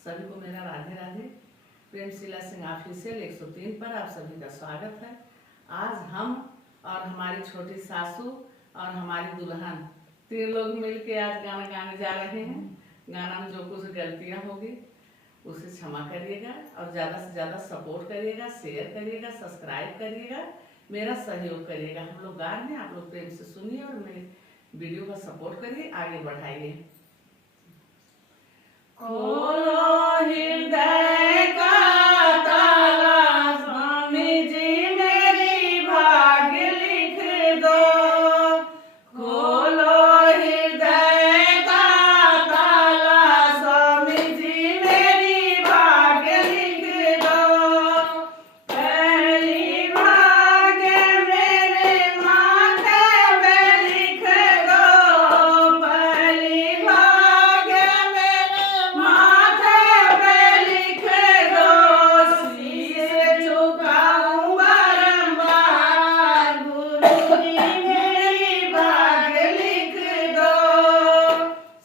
सभी को मेरा राधे राधे। प्रेमशिला सिंह ऑफिशियल 103 पर आप सभी का स्वागत है। आज हम और हमारी छोटी सासू और हमारी दुल्हन तीन लोग मिलके आज गाना गाने जा रहे हैं। गाना में जो कुछ गलतियां होगी उसे क्षमा करिएगा और ज़्यादा से ज़्यादा सपोर्ट करिएगा, शेयर करिएगा, सब्सक्राइब करिएगा, मेरा सहयोग करिएगा। हम लोग गा रहे हैं, आप लोग प्रेम से सुनिए और मेरे वीडियो का सपोर्ट करिए, आगे बढ़ाइए। खोलो हृदय का ताला, स्वामी जी मेरी भाग लिख दो। खोलो हृदय का ताला, स्वामी जी मेरी भाग लिख दो। पहली भाग मेरे माथे पे लिख दो। पहली भाग मेरे माथे पे लिख दो। शीश झुकाऊं बारंबार, गुरुजी मेरी भाग लिख दो।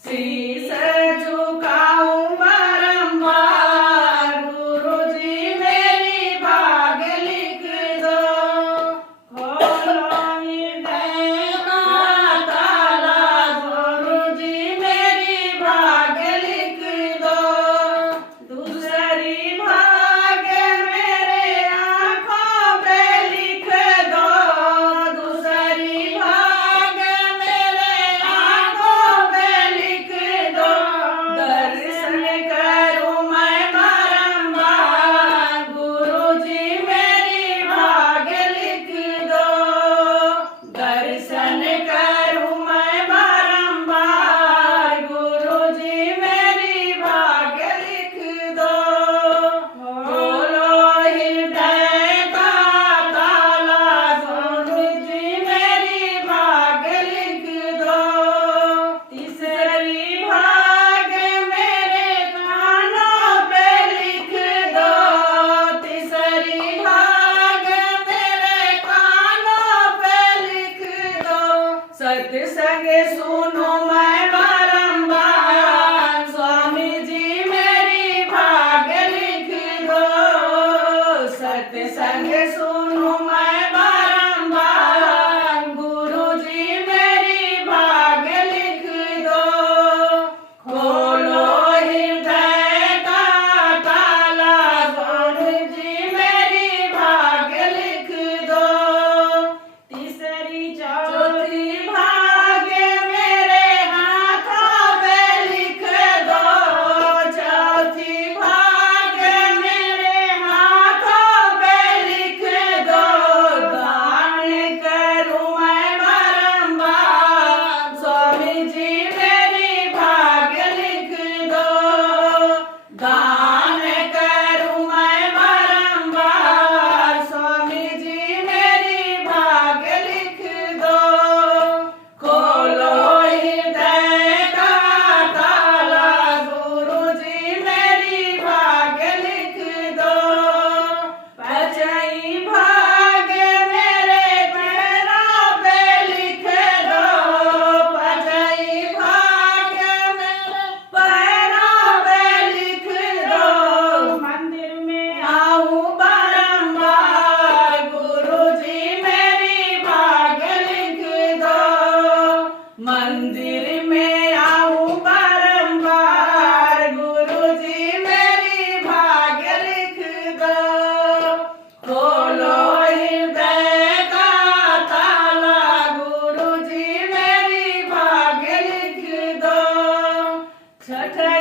शीश झुकाऊं बारंबार, गुरुजी मेरी भाग लिख दो। खोलो हृदय का ताला, गुरुजी मेरी भाग लिख दो। दूसरी भाग मेरे आँखों पे लिख दो। दूसरी भाग मेरे आँखों पे लिख दो। दर्शन करूं मैं बारंबार, गुरुजी मेरी भाग लिख दो। दर्शन करूं मैं बारंबार, गुरुजी मेरी भाग लिख दो। खोलो हृदय का ताला, गुरुजी मेरी भाग लिख दो। तीसरी भाग मेरे कानों पे लिख दो। तीसरी भाग मेरे कानों पे लिख दो। सत्संग सुनो मैं बारंबार, स्वामी जी मेरी भाग लिख दो। सत्संग सुनो मैं बारंबार, गुरुजी मेरी भाग लिख दो। खोलो हृदय का ताला, गुरुजी मेरी भाग लिख दो। तीसरी चौथी भाग मेरे हाथों पे लिख दो। चौथी भाग मेरे हाथों पे लिख दो। दान करूं मैं बारंबार, स्वामी जी मेरी भाग लिख दो। दान करूं मैं बारंबार, स्वामी जी मेरी भाग लिख दो। खोलो हृदय का ताला, गुरुजी मेरी भाग लिख दो। पांचवी भाग मेरे पैरों पे लिख दो। पांचवी भाग मेरे पैरों पे लिख दो। मंदिर में आऊं बारंबार, गुरुजी मेरी भाग लिख दो। मंदिर में आऊं बारंबार, गुरुजी मेरी भाग लिख दो। खोलो हृदय का ताला, गुरुजी मेरी भाग लिख दो। छठा